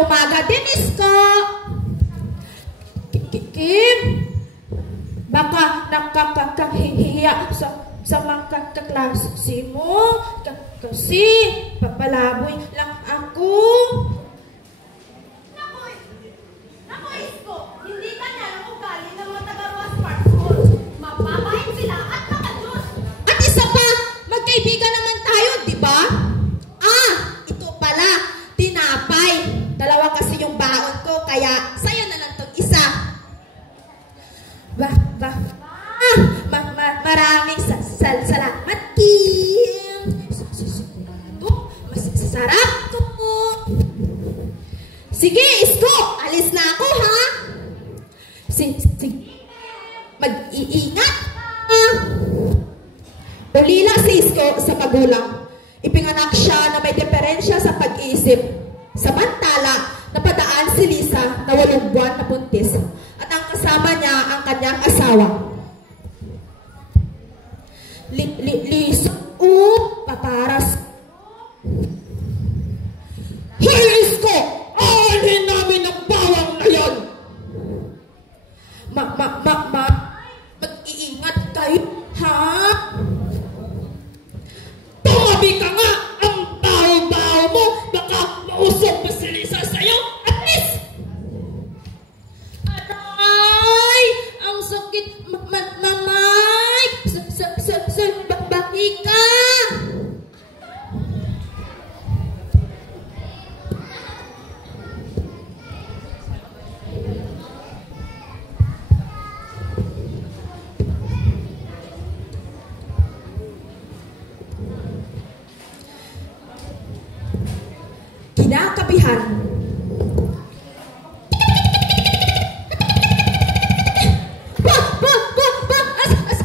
umaga din, Isko. Kim, baka nakakahihiya sa mga kaklase mo kasi papalaboy lang ako. Naku, Isko, hindi ka niya ang ugali ng mga taga-Roa Smart School. Mapapahin sila at makajus. At isa pa, magkaibigan naman tayo, di ba? Ito pala, tinapay. Dalawa kasi yung baon ko, kaya sa'yo na lang itong isa. Maraming salamat, Kim. Masarap to. Sige, Isko, alis na ako, ha? Sige, mag-iingat. Ulila si Isko sa magulang. Ipinganak siya na may diferensya sa pag-iisip. Samantala, napadaan si Lisa na 8 buwan na buntis at ang kasama niya ang kanyang asawa. Lisa, paparas. Hoy, Isko! Aanin namin ang bawang na yan! Mag-iingat kayo, ha? Tumabi ka nga! Ang baho-baho mo! Baka mausok pa si Lisa sa'yo! At least! Aray! Ang sakit! Mamay! Baki ka! Kinakabihan.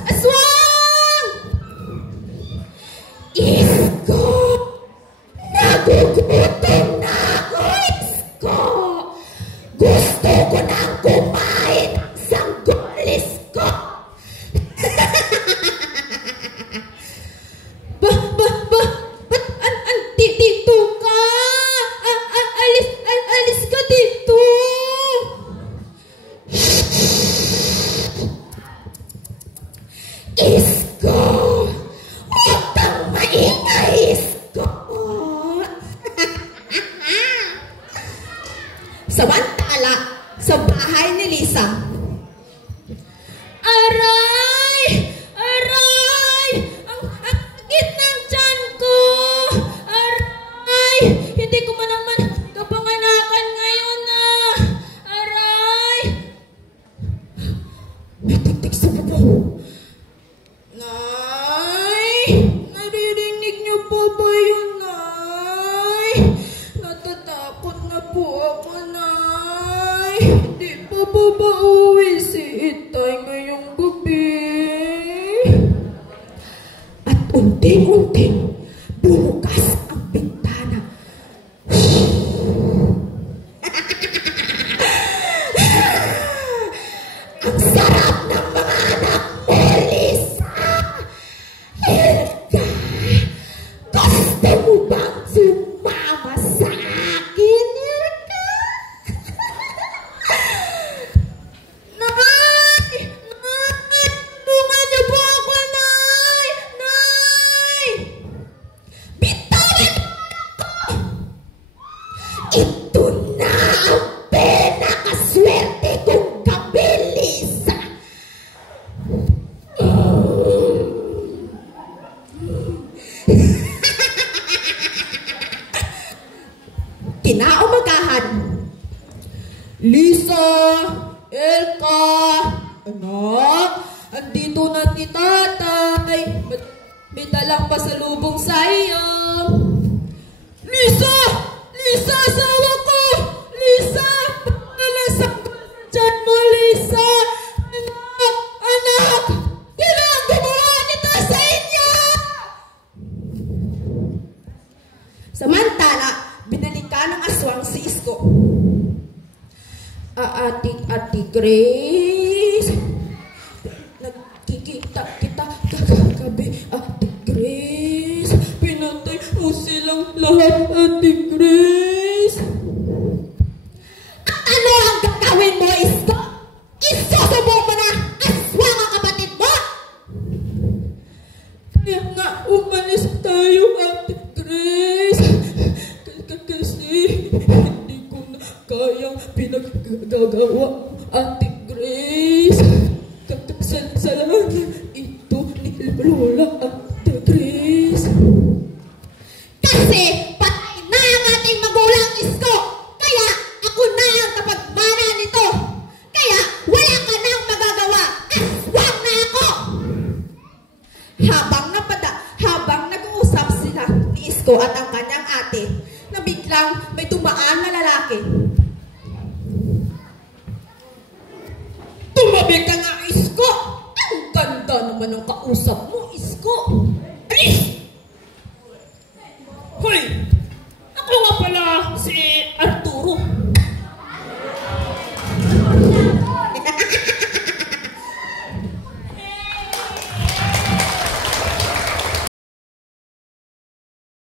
Aswang! Isko! Nagugutom na ako, Isko! Gusto ko nang kumain ang sanggol, Isko! Dito ka! Alis ka dito! Isko! Huwag kang maingay, Isko! Samantala, sa bahay ni Lisa. Aray! Aray! Ang sakit ng tiyan ko! Aray! Hindi ko man naman kapanganakan ngayon na! Aray! May tigtig sa babo. Nay! Naririnig niyo po ba yun, Nay? Natatakot na po ako, Nay. Hindi pa po ba uwi si Itay ngayong gabi? At unting-unting bumukas ang bintana. Ang sarap ng mga anak mo, Lisa! Hilda, gusto mo bang sumama sa akin, Hilda? Nay! Nay! Tulungan niyo po ako, Nay! Nay! Bitawan mo ako! Ito na ang pinakaswerte kong gabi, Lisa! Kinaumagahan. Lisa, Elka, anak, andito na si tatay. May dalang pasalubong sa iyo. Lisa! Lisa, asawa ko! Lisa! Pagkalasang dyan mo, Lisa! Anak! Anak! Ginagawa nito sa inyo! Samantala, binalikan ng aswang si Isko. Ate Grace, nagkikita kita kagabi, Ate Grace. Pinatay mo silang lahat, Ate Grace. magagawa, Ate Grace. Kasalanan ito ni Lola, Ate Grace. Kasi patay na ang ating magulang Isko. Kaya ako na ang kapagmana nito. Kaya wala ka nang magagawa. Aswang na ako. Habang nag-uusap sila ni Isko at ang kanyang ate, na biglang may tumaan na lalaki. Tumabi ka nga, Isko! Ang ganda naman ng kausap mo, Isko!